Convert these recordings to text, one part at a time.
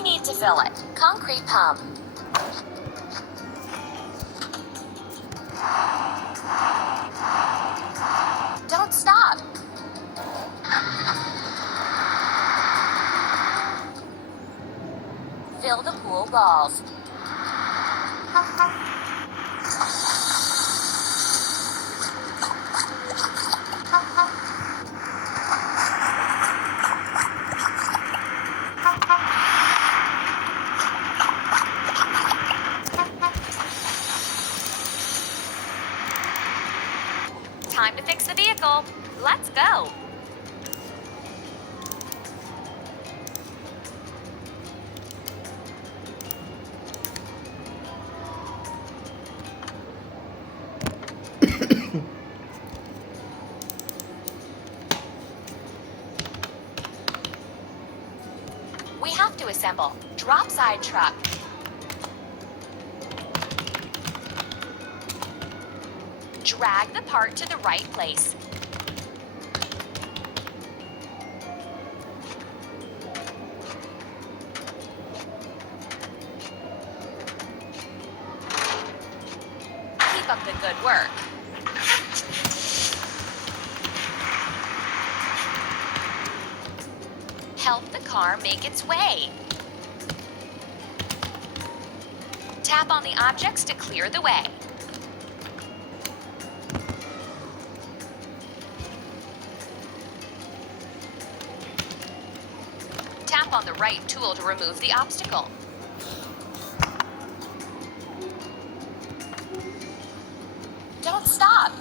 we need to fill it. Concrete pump. Don't stop. Fill the pool balls. Time to fix the vehicle. Let's go. We have to assemble. Drop side truck. Drag the part to the right place. Keep up the good work. Help the car make its way. Tap on the objects to clear the way. Tap on the right tool to remove the obstacle. Don't stop.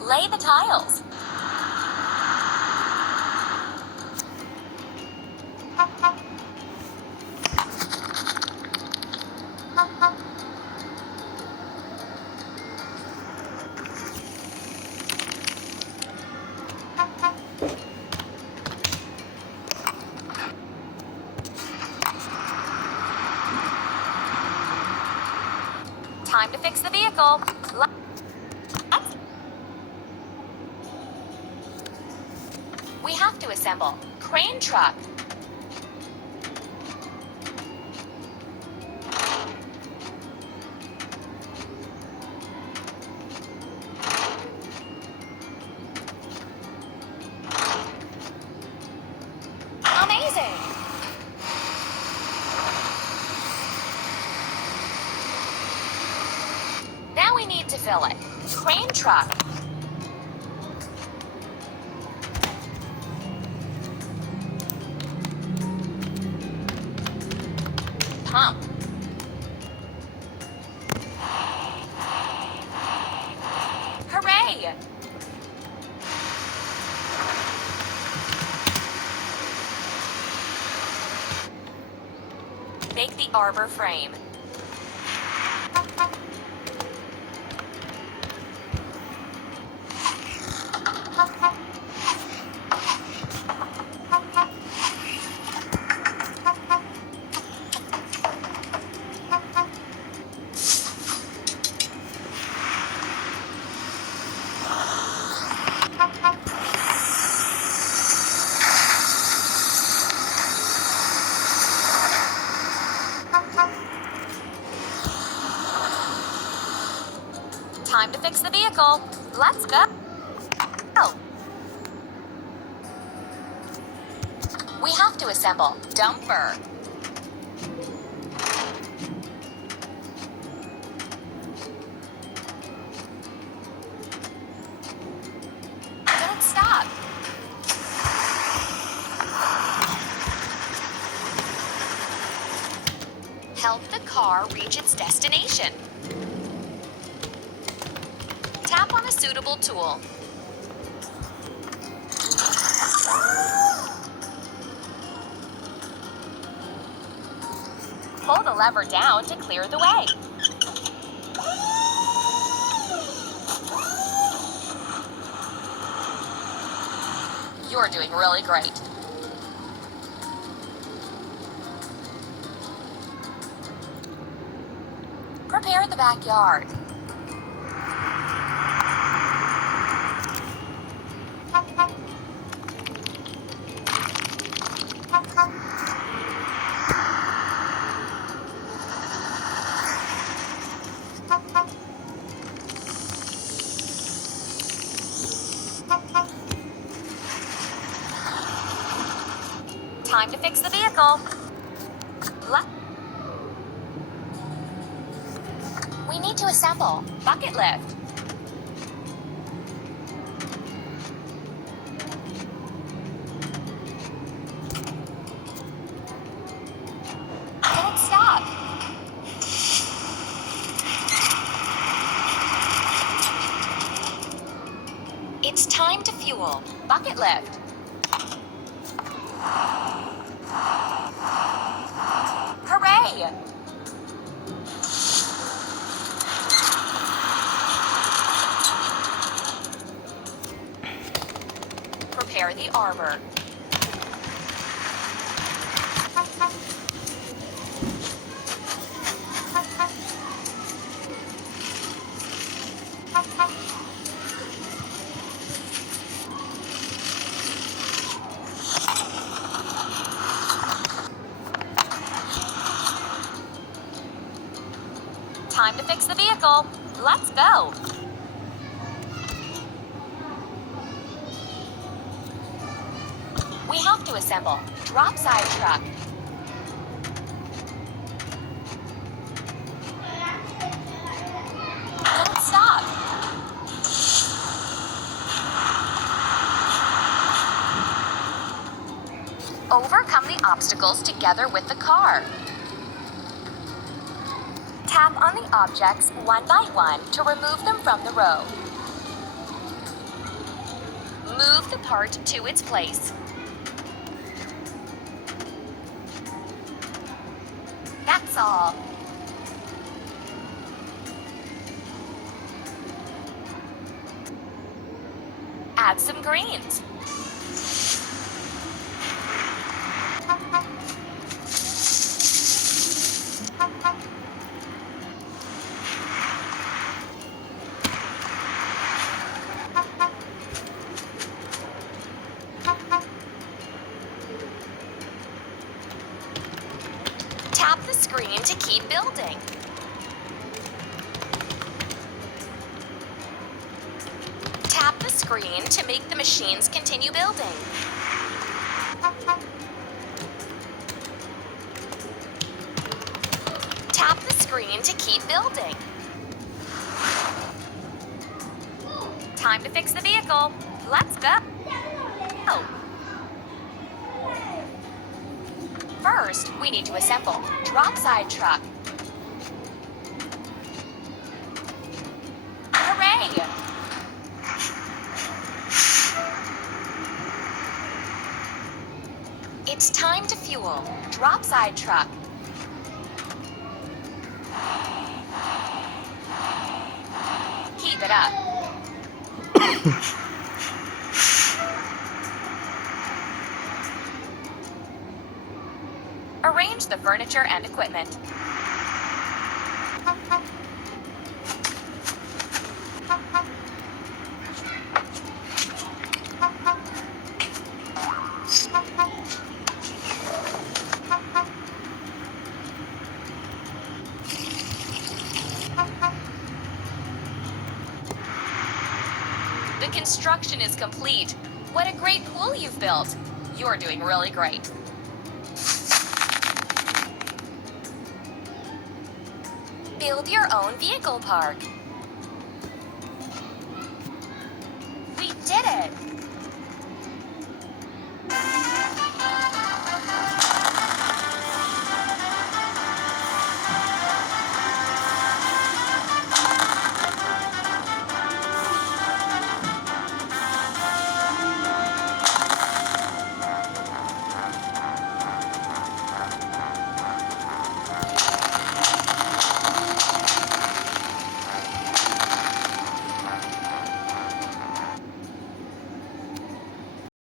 Lay the tiles. Time to fix the vehicle. We have to assemble. Crane truck. Amazing! Now we need to fill it. Crane truck. Pump. Hooray! Make the arbor frame. Time to fix the vehicle. Let's go. We have to assemble. Dumper. Don't stop. Help the car reach its destination. Tap on a suitable tool. Pull the lever down to clear the way. You're doing really great. Prepare the backyard. Time to fix the vehicle. We need to assemble. Bucket lift. Don't stop. It's time to fuel. Bucket lift. Hooray! Prepare the arbor. Time to fix the vehicle. Let's go. We have to assemble. Drop side truck. Don't stop. Overcome the obstacles together with the car. Tap on the objects one by one to remove them from the road. Move the part to its place. That's all. Add some greens. Tap the screen to keep building. Tap the screen to make the machines continue building. Tap the screen to keep building. Time to fix the vehicle. Let's go. First, we need to assemble. Drop side truck. Hooray! It's time to fuel. Drop side truck. Keep it up. Arrange the furniture and equipment. The construction is complete. What a great pool you've built. You're doing really great. Build your own vehicle park. We did it!